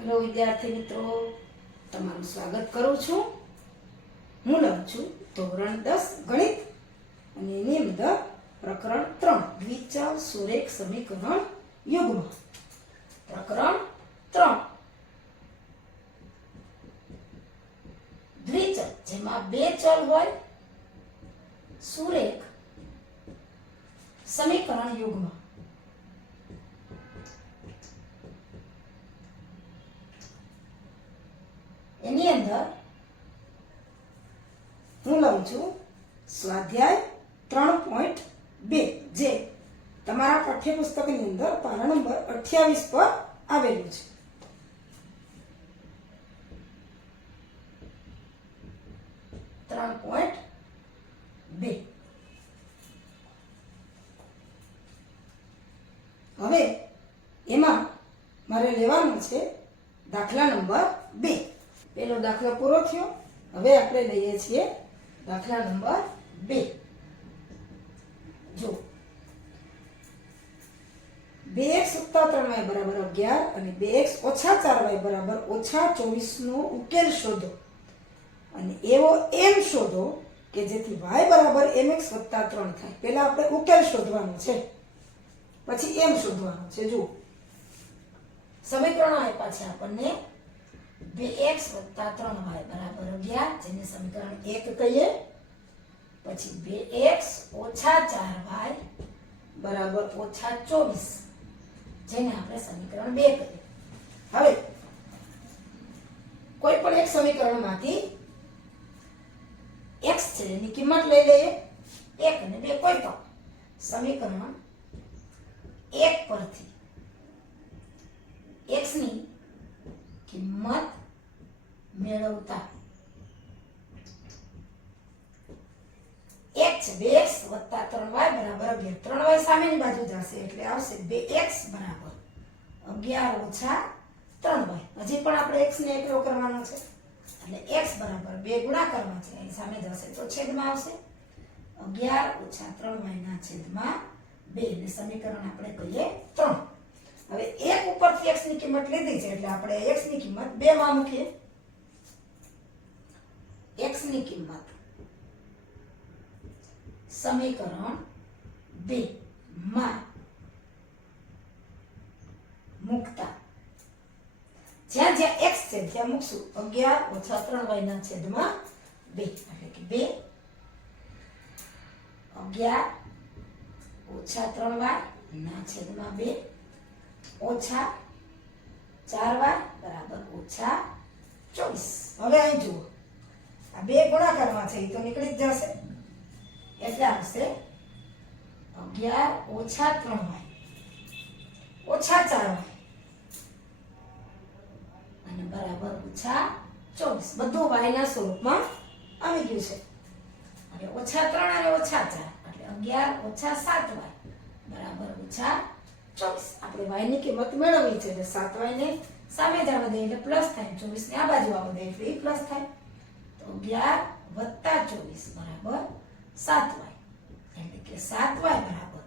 Hello વિદ્યાર્થી મિત્રો, તમારું સ્વાગત કરું છું. હું લઉં છું ધોરણ 10 ગણિત અને એની અંદર પ્રકરણ 3 દ્વિચલ સુરેખ સમીકરણ યુગ્મ. પ્રકરણ 3 દ્વિચલ જેમાં બે ચલ હોય, સુરેખ સમીકરણ યુગ્મ. એની અંદર હું લઉં છું સ્વાધ્યાય 3.2 જે તમારા પાઠ્યપુસ્તકની અંદર પાના નંબર 28 પર આવેલું છે. હવે એમાં મારે લેવાનું છે દાખલા નંબર 2. પેલો દાખલો પૂરો થયો. હવે આપણે લઈએ છીએ દાખલા નંબર 2. જો 2x + 3y = 11 અને 2x - 4y = -24 નો ઉકેલ શોધો. અને એવો m શોધો કે જેથી y = mx + 3 થાય. પહેલા આપણે ઉકેલ શોધવાનો છે, પછી m શોધવાનું છે. જો સમીકરણો આપ્યા છે આપણને 2x + 3y = 11, જેને સમીકરણ 1 કહીએ. પછી 2x - 4y = -24, જેને આપણે સમીકરણ 2 કહીએ. હવે કોઈ પણ એક સમીકરણમાંથી x છે એની કિંમત લઈ લઈએ. 1 અને 2 કોઈ પણ સમીકરણ 1 પરથી x ની કિંમત મેળવતા 1 છે 2x + 3y = 11. 3y સામેની બાજુ જશે એટલે આવશે 2x = 11 - 3y. હજી પણ આપણે x ને એકલો કરવાનો છે એટલે x = 2 ગુણાકારમાં છે, અહીં સામે જશે તો છેદમાં આવશે 11 - 3y ના છેદમાં 2 ને સમીકરણ આપણે કહીએ 3. હવે 1 ઉપરથી x ની કિંમત લીધી છે એટલે આપણે x ની કિંમત 2 માં મૂકીએ. x ની કિંમત સમીકરણ 2 માં મૂકતા જ્યાં જ્યાં x છે ત્યાં મૂકશું 11 - 3y ના છેદમાં 2 એટલે કે 2 11 - 3y ના છેદમાં 2 ઓછા 4y = -24. હવે અહીં જુઓ, આ 2 ગુણાકારમાં છે એ તો નીકળી જ જશે એટલે આવશે 11 - 3y ઓછા 4y અને બરાબર -24. બધું y ના સ્વરૂપમાં આવી ગયું છે. એટલે -3 અને -4 એટલે 11 - 7y બરાબર -24. આપણે y ની કિંમત મેળવવી છે એટલે 7y ને સામે જવા દે એટલે પ્લસ થાય, 24 ને આ બાજુ આવવા દે એટલે એ પ્લસ થાય. તો 11 + 24 બરાબર 7y એટલે કે 7y બરાબર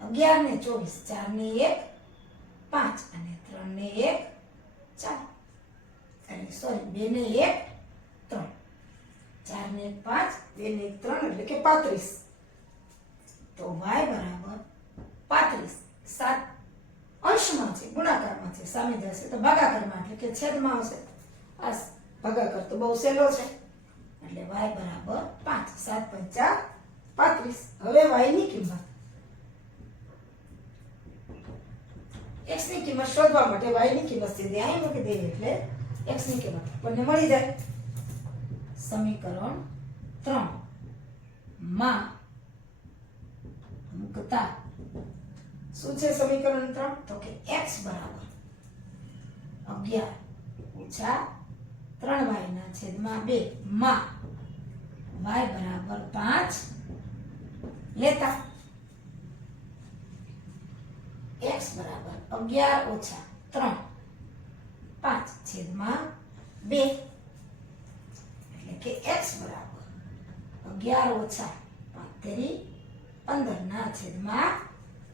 11 ને 24, 4 ને 1 5 અને 3 ને 1 4 અને સોરી 2 ને 1 3, 4 ને 1 5, 2 ને 1 3 એટલે કે 35. તો y બરાબર 35. 7 અંશમાં છે, ગુણાકારમાં છે, સામે જશે તો ભાગાકારમાં એટલે કે છેદમાં આવશે. આ ભાગાકાર તો બહુ સહેલો છે એટલે y બરાબર 5. 7 × 5 = 35. હવે y ની કિંમત x ની કિંમત શોધવા માટે y ની કિંમત સીધી અહીં મૂકી દઈએ એટલે x ની કિંમત આપણને મળી જાય. સમીકરણ 3 માં મૂકતા શું છે સમીકરણ 3? તો કે x બરાબર 11 - 3y ના છેદમાં 2 માં y બરાબર 5 લેતા x બરાબર 11 - 3 5 છેદમાં 2 એટલે કે x બરાબર 11 - 5 15 ના છેદમાં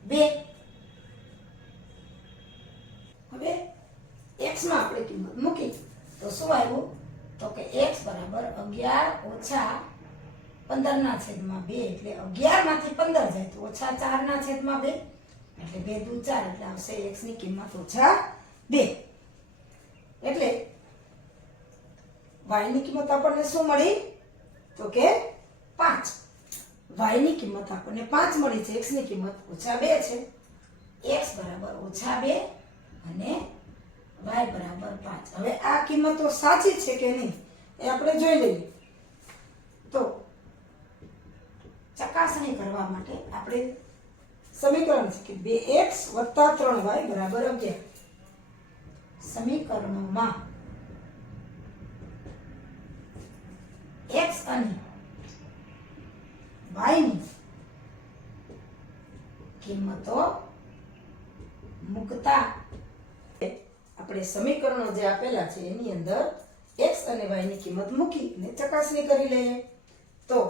2. હવે x માં આપણે કિંમત મૂકી તો શું આવ્યું તો કે x બરાબર 11 ઓછા 15 ના છેદમાં 2 એટલે 11 માંથી 15 જાય તો ઓછા 4 ના છેદમાં 2 એટલે 2 દુ 4 એટલે આવશે x ની કિંમત ઓછા 2 એટલે y ની કિંમત આપણને શું મળી તો કે 5 y ની કિંમત આપણને 5 મળી છે x ની કિંમત ઓછા 2 છે x બરાબર ઓછા 2 અને y બરાબર 5 હવે આ કિંમતો સાચી છે કે નહીં એ આપણે જોઈ લઈએ તો ચકાસણી કરવા માટે આપણે સમીકરણ છે કે 2x + 3y બરાબર 11 સમીકરણોમાં x અને y ની કિંમતો મૂકતા આપણે સમીકરણો જે આપેલા છે એની અંદર x અને y ની કિંમત મૂકીને ચકાસણી કરી લઈએ તો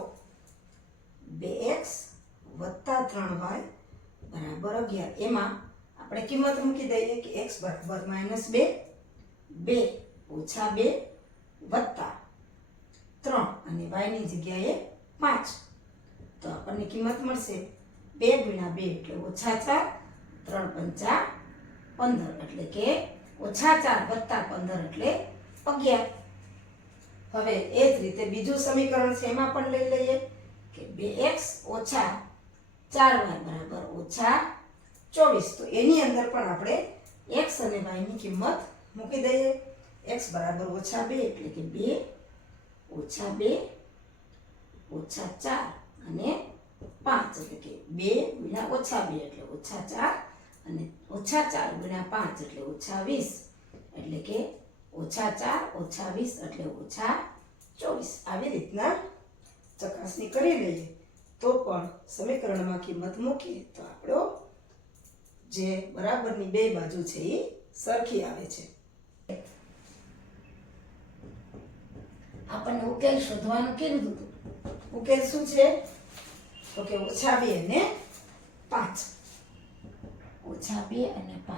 2x + 3y બરાબર 11 એમાં આપણે કિંમત મૂકી દઈએ કે x બરાબર -2 2 ઓછા 2 વત્તા 3 અને y ની જગ્યાએ 5 તો આપણને કિંમત મળશે 2 × 2 એટલે ઓછા 4 3 પંચા 15 એટલે કે ઓછા 4 વત્તા 15 એટલે 11 હવે એ જ રીતે બીજું સમીકરણ છે એમાં પણ લઈ લઈએ કે 2x ઓછા 4y બરાબર ઓછા 24 તો એની અંદર પણ આપણે x અને y ની કિંમત મૂકી દઈએ x બરાબર ઓછા 2 એટલે કે 2 ઓછા 2 ઓછા 4 અને 5 એટલે કે 2 × ઓછા 2 એટલે ઓછા 4 અને ઓછા 4 × 5 એટલે ઓછા 20 એટલે કે ઓછા 4 ઓછા 20 એટલે ઓછા 24 આવી રીતના ચકાસણી કરી લઈએ તો પણ સમીકરણમાં કિંમત મૂકીએ તો આપણો જે બરાબરની બે બાજુ છે એ સરખી આવે છે આપણને ઉકેલ શોધવાનું કીધું હતું ઉકેલ શું છે તો કે ઓછા 2 અને 5 ઓછા 2 અને 5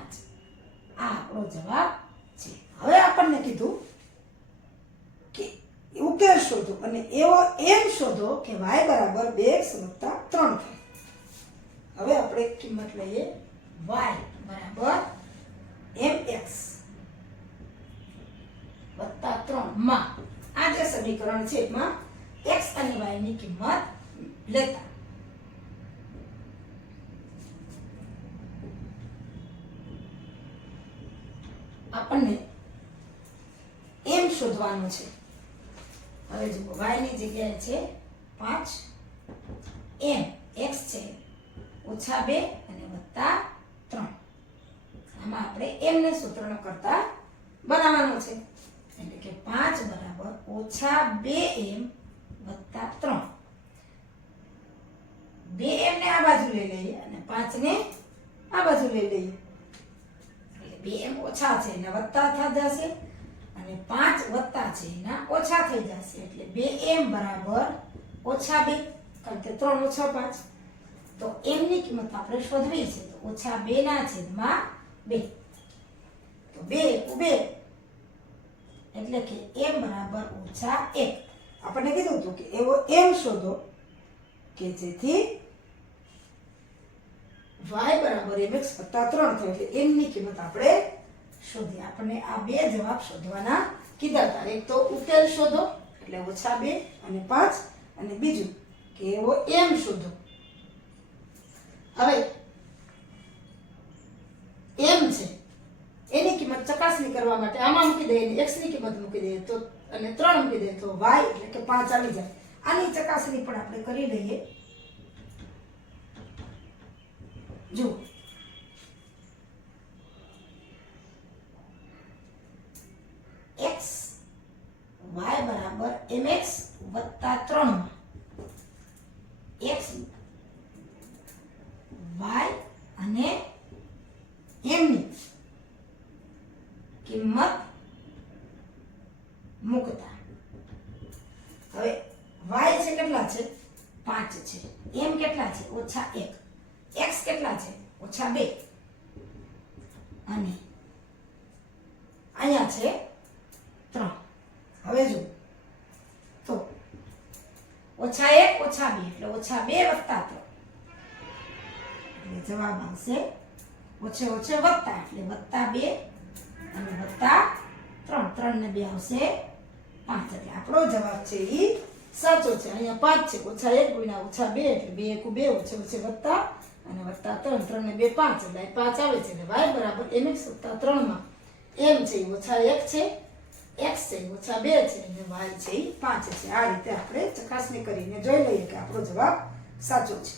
આ આપણો જવાબ છે હવે આપણને કીધું કે ઉકેલ શોધો અને એવો એમ શોધો કે y બરાબર 2x + 3 થાય હવે આપણે કિંમત લઈએ y બરાબર mx + 3 માં આ જે સમીકરણ છે એમાં x અને y ની કિંમત લેતા આપણને m શોધવાનું છે હવે જુઓ y ની જગ્યાએ છે 5 m x છે ઓછા 2 અને વત્તા 3 આમાં આપણે m ને સૂત્રનો કરતા બનાવવાનો છે એટલે કે 5 બરાબર ઓછા 2m વત્તા 3 2m ને આ બાજુ લઈ લઈએ અને 5 ને આ બાજુ લઈ લઈએ એટલે 2m ઓછા છે એના વત્તા થઈ જશે અને 5 વત્તા છે એના ઓછા થઈ જશે એટલે 2m બરાબર ઓછા 2 કારણ કે 3 ઓછા 5 તો m ની કિંમત આપણે શોધવી છે તો ઓછા 2 ના છેદમાં 2 તો 2 2 એટલે કે m બરાબર ઓછા 1 આપણને કીધું હતું કે એવો m શોધો કે જેથી y બરાબર mx + 3 થાય એટલે m ની કિંમત આપણે શોધી આપણને આ બે જવાબ શોધવાના કીધા હતા એક તો ઉકેલ શોધો એટલે ઓછા 2 અને 5 અને બીજું કે એવો m શોધો હવે m છે એની કિંમત ચકાસણી કરવા માટે આમાં મૂકી દઈએ x ની કિંમત મૂકી દઈએ તો અને 3 મૂકી દઈએ તો y એટલે કે 5 આવી જાય આની ચકાસણી પણ આપણે કરી લઈએ જો x y બરાબર mx + 3 x y અને m ની કિંમત મૂકતા હવે y છે કેટલા છે 5 છે m કેટલા છે ઓછા 1 x કેટલા છે ઓછા 2 અને અહીંયા છે 3. હવે જો તો -1 - 2 એટલે -2 + 3 એટલે જવાબ આવશે ઓછે ઓછે વત્તા એટલે +2 અને +3 3 ને 2 આવશે 5 એટલે આપણો જવાબ છે એ સાચો છે અહીંયા 5 છે -1 × -2 એટલે 2 × 2 ઓછે ઓછે વત્તા અને +3 3 ને 2 5 એટલે 5 આવે છે એટલે y બરાબર mx + 3 માં m છે એ -1 છે x છે એ -2 છે અને y છે એ 5 છે. આ રીતે આપણે ચકાસણી કરીને જોઈ લઈએ કે આપણો જવાબ સાચો છે.